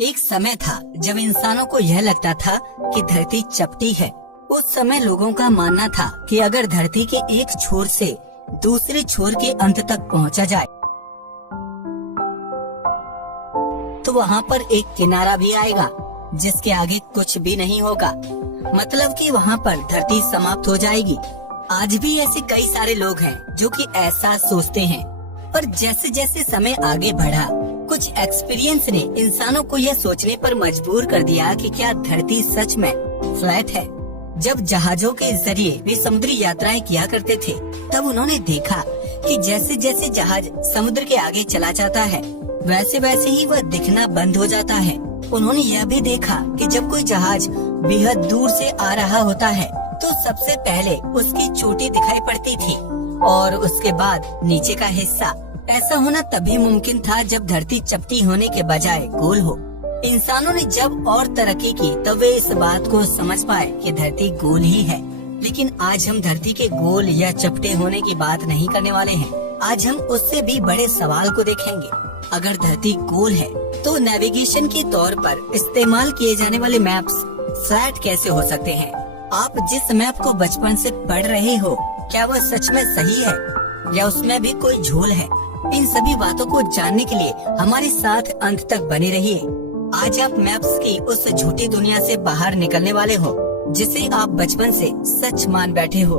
एक समय था जब इंसानों को यह लगता था कि धरती चपटी है। उस समय लोगों का मानना था कि अगर धरती के एक छोर से दूसरे छोर के अंत तक पहुंचा जाए तो वहाँ पर एक किनारा भी आएगा जिसके आगे कुछ भी नहीं होगा, मतलब कि वहाँ पर धरती समाप्त हो जाएगी। आज भी ऐसे कई सारे लोग हैं जो कि ऐसा सोचते हैं, पर जैसे जैसे समय आगे बढ़ा कुछ एक्सपीरियंस ने इंसानों को यह सोचने पर मजबूर कर दिया कि क्या धरती सच में फ्लैट है। जब जहाजों के जरिए वे समुद्री यात्राएं किया करते थे तब उन्होंने देखा कि जैसे जैसे जहाज समुद्र के आगे चला जाता है वैसे वैसे ही वह दिखना बंद हो जाता है। उन्होंने यह भी देखा कि जब कोई जहाज बेहद दूर से आ रहा होता है तो सबसे पहले उसकी चोटी दिखाई पड़ती थी और उसके बाद नीचे का हिस्सा। ऐसा होना तभी मुमकिन था जब धरती चपटी होने के बजाय गोल हो। इंसानों ने जब और तरक्की की तब वे इस बात को समझ पाए कि धरती गोल ही है। लेकिन आज हम धरती के गोल या चपटे होने की बात नहीं करने वाले हैं। आज हम उससे भी बड़े सवाल को देखेंगे। अगर धरती गोल है तो नेविगेशन के तौर पर इस्तेमाल किए जाने वाले मैप्स फ्लैट कैसे हो सकते हैं? आप जिस मैप को बचपन से पढ़ रहे हो क्या वह सच में सही है या उसमें भी कोई झोल है? इन सभी बातों को जानने के लिए हमारे साथ अंत तक बने रहिए। आज आप मैप्स की उस झूठी दुनिया से बाहर निकलने वाले हो जिसे आप बचपन से सच मान बैठे हो।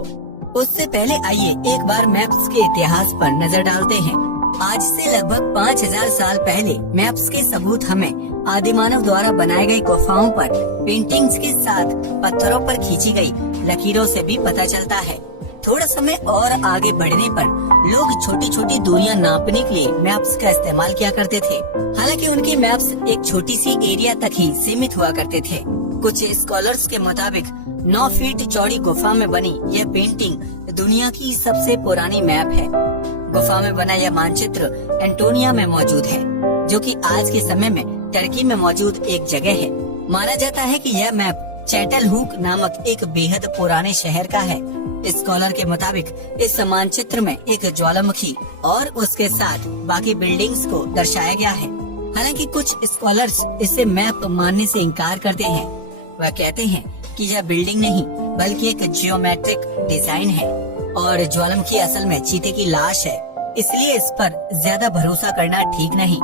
उससे पहले आइए एक बार मैप्स के इतिहास पर नजर डालते हैं। आज से लगभग 5000 साल पहले मैप्स के सबूत हमें आदिमानव द्वारा बनाए गए गुफाओं पर पेंटिंग्स के साथ पत्थरों पर खींची गई लकीरों से भी पता चलता है। थोड़ा समय और आगे बढ़ने पर लोग छोटी छोटी दूरियां नापने के लिए मैप्स का इस्तेमाल किया करते थे। हालांकि उनके मैप्स एक छोटी सी एरिया तक ही सीमित हुआ करते थे। कुछ स्कॉलर्स के मुताबिक 9 फीट चौड़ी गुफा में बनी यह पेंटिंग दुनिया की सबसे पुरानी मैप है। गुफा में बना यह मानचित्र एंटोनिया में मौजूद है, जो कि आज के समय में टर्की में मौजूद एक जगह है। माना जाता है कि यह मैप चैटलहूक नामक एक बेहद पुराने शहर का है। स्कॉलर के मुताबिक इस मानचित्र में एक ज्वालामुखी और उसके साथ बाकी बिल्डिंग्स को दर्शाया गया है। हालांकि कुछ स्कॉलर्स इसे मैप मानने से इनकार करते हैं। वह कहते हैं कि यह बिल्डिंग नहीं बल्कि एक जियोमेट्रिक डिजाइन है और ज्वालामुखी असल में चीते की लाश है, इसलिए इस पर ज्यादा भरोसा करना ठीक नहीं।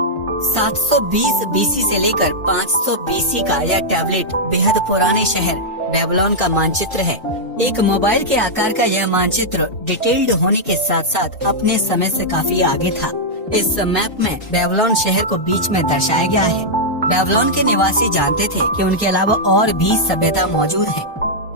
720 बीसी से लेकर 500 बीसी का यह टैबलेट बेहद पुराने शहर बेबीलोन का मानचित्र है। एक मोबाइल के आकार का यह मानचित्र डिटेल्ड होने के साथ साथ अपने समय से काफी आगे था। इस मैप में बेबीलोन शहर को बीच में दर्शाया गया है। बेबीलोन के निवासी जानते थे कि उनके अलावा और भी सभ्यता मौजूद है।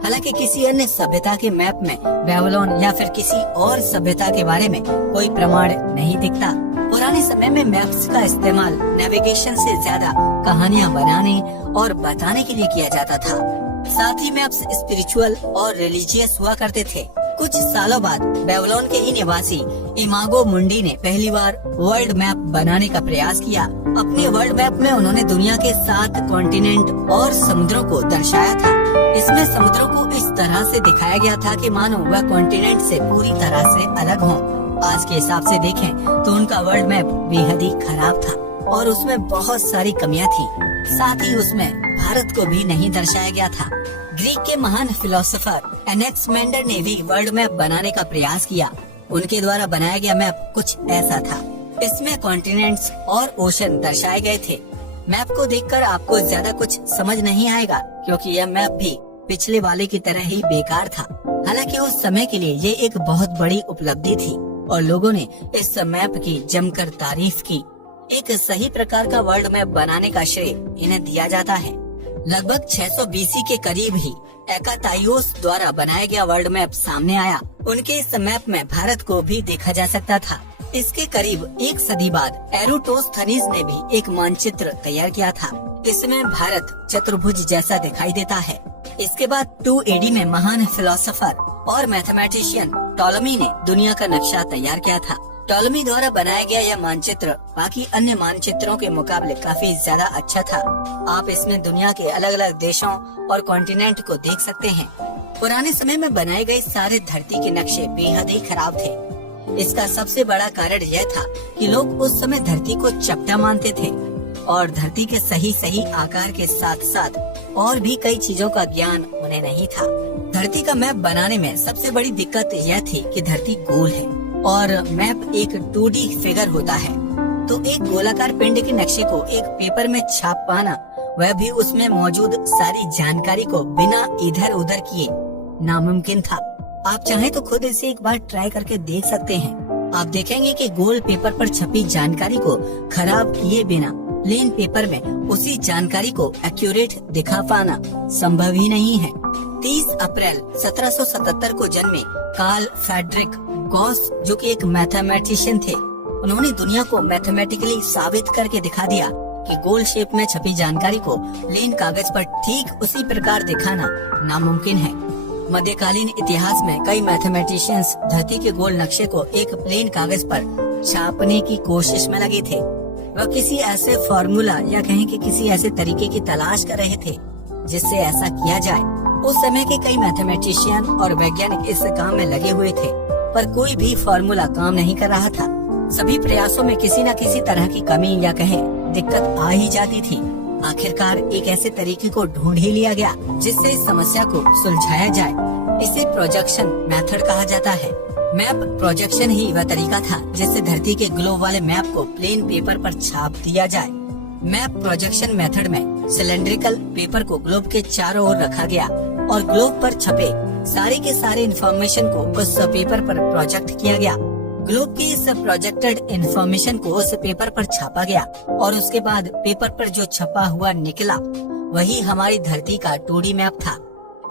हालांकि किसी अन्य सभ्यता के मैप में बेबीलोन या फिर किसी और सभ्यता के बारे में कोई प्रमाण नहीं दिखता। पुराने समय में मैप्स का इस्तेमाल नेविगेशन से ज्यादा कहानियां बनाने और बताने के लिए किया जाता था। साथ ही मैप्स स्पिरिचुअल और रिलीजियस हुआ करते थे। कुछ सालों बाद बेबीलोन के ही निवासी इमागो मुंडी ने पहली बार वर्ल्ड मैप बनाने का प्रयास किया। अपने वर्ल्ड मैप में उन्होंने दुनिया के 7 कॉन्टिनेंट और समुद्रों को दर्शाया था। इसमें समुद्रों को इस तरह से दिखाया गया था कि मानो वह कॉन्टिनेंट से पूरी तरह से अलग हों। आज के हिसाब से देखें तो उनका वर्ल्ड मैप बेहद ही खराब था और उसमें बहुत सारी कमियां थी। साथ ही उसमें भारत को भी नहीं दर्शाया गया था। ग्रीक के महान फिलोसोफर एनेक्समेंडर ने भी वर्ल्ड मैप बनाने का प्रयास किया। उनके द्वारा बनाया गया मैप कुछ ऐसा था। इसमें कॉन्टिनेंट्स और ओशन दर्शाए गए थे। मैप को देखकर आपको ज्यादा कुछ समझ नहीं आएगा क्योंकि यह मैप भी पिछले वाले की तरह ही बेकार था। हालांकि उस समय के लिए ये एक बहुत बड़ी उपलब्धि थी और लोगों ने इस मैप की जमकर तारीफ की। एक सही प्रकार का वर्ल्ड मैप बनाने का श्रेय इन्हें दिया जाता है। लगभग 600 बीसी के करीब ही एकाताइओस द्वारा बनाया गया वर्ल्ड मैप सामने आया। उनके इस मैप में भारत को भी देखा जा सकता था। इसके करीब एक सदी बाद एरोटोस्थनीज ने भी एक मानचित्र तैयार किया था। इसमें भारत चतुर्भुज जैसा दिखाई देता है। इसके बाद 2 AD में महान फिलोसोफर और मैथमेटिशियन टॉलमी ने दुनिया का नक्शा तैयार किया था। टॉलमी द्वारा बनाया गया यह मानचित्र बाकी अन्य मानचित्रों के मुकाबले काफी ज्यादा अच्छा था। आप इसमें दुनिया के अलग अलग देशों और कॉन्टिनेंट को देख सकते हैं। पुराने समय में बनाए गए सारे धरती के नक्शे बेहद ही खराब थे। इसका सबसे बड़ा कारण यह था कि लोग उस समय धरती को चपटा मानते थे। और धरती के सही सही आकार के साथ साथ और भी कई चीजों का ज्ञान उन्हें नहीं था। धरती का मैप बनाने में सबसे बड़ी दिक्कत यह थी कि धरती गोल है और मैप एक 2D फिगर होता है, तो एक गोलाकार पिंड के नक्शे को एक पेपर में छाप पाना, वह भी उसमें मौजूद सारी जानकारी को बिना इधर उधर किए, नामुमकिन था। आप चाहें तो खुद इसे एक बार ट्राई करके देख सकते हैं। आप देखेंगे कि गोल पेपर पर छपी जानकारी को खराब किए बिना प्लेन पेपर में उसी जानकारी को एक्यूरेट दिखा पाना संभव ही नहीं है। 30 अप्रैल 1777 को जन्मे कार्ल फ्रेडरिक गॉस, जो कि एक मैथमेटिशियन थे, उन्होंने दुनिया को मैथमेटिकली साबित करके दिखा दिया कि गोल शेप में छपी जानकारी को प्लेन कागज पर ठीक उसी प्रकार दिखाना नामुमकिन है। मध्यकालीन इतिहास में कई मैथमेटिशियंस धरती के गोल नक्शे को एक प्लेन कागज पर छापने की कोशिश में लगे थे। वह किसी ऐसे फॉर्मूला या कहें कि किसी ऐसे तरीके की तलाश कर रहे थे जिससे ऐसा किया जाए। उस समय के कई मैथमेटिशियन और वैज्ञानिक इस काम में लगे हुए थे, पर कोई भी फॉर्मूला काम नहीं कर रहा था। सभी प्रयासों में किसी न किसी तरह की कमी या कहें दिक्कत आ ही जाती थी। आखिरकार एक ऐसे तरीके को ढूंढ ही लिया गया जिससे इस समस्या को सुलझाया जाए। इसे प्रोजेक्शन मेथड कहा जाता है। मैप प्रोजेक्शन ही वह तरीका था जिससे धरती के ग्लोब वाले मैप को प्लेन पेपर पर छाप दिया जाए। मैप प्रोजेक्शन मेथड में सिलेंड्रिकल पेपर को ग्लोब के चारों ओर रखा गया और ग्लोब पर छपे सारे के सारे इंफॉर्मेशन को उस पेपर पर प्रोजेक्ट किया गया। ग्लोब की इस प्रोजेक्टेड इंफॉर्मेशन को उस पेपर पर छापा गया और उसके बाद पेपर पर जो छपा हुआ निकला वही हमारी धरती का 2D मैप था।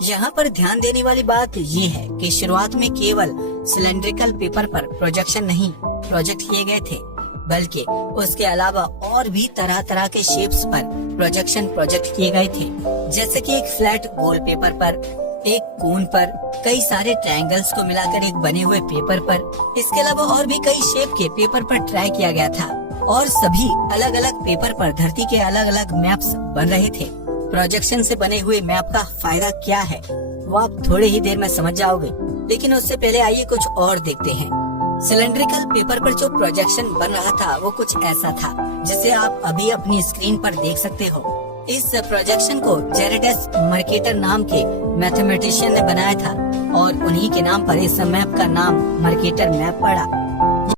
यहाँ पर ध्यान देने वाली बात ये है कि शुरुआत में केवल सिलेंड्रिकल पेपर पर प्रोजेक्शन नहीं प्रोजेक्ट किए गए थे, बल्कि उसके अलावा और भी तरह तरह के शेप्स पर प्रोजेक्शन प्रोजेक्ट किए गए थे, जैसे कि एक फ्लैट गोल पेपर पर, एक कोन पर, कई सारे ट्रायंगल्स को मिलाकर एक बने हुए पेपर पर। इसके अलावा और भी कई शेप के पेपर पर ट्राई किया गया था और सभी अलग अलग पेपर पर धरती के अलग अलग मैप्स बन रहे थे। प्रोजेक्शन से बने हुए मैप का फायदा क्या है वो आप थोड़े ही देर में समझ जाओगे, लेकिन उससे पहले आइए कुछ और देखते हैं। सिलेंड्रिकल पेपर पर जो प्रोजेक्शन बन रहा था वो कुछ ऐसा था जिसे आप अभी अपनी स्क्रीन पर देख सकते हो। इस प्रोजेक्शन को जेरेडस मर्केटर नाम के मैथमेटिशियन ने बनाया था और उन्हीं के नाम पर इस मैप का नाम मर्केटर मैप पड़ा।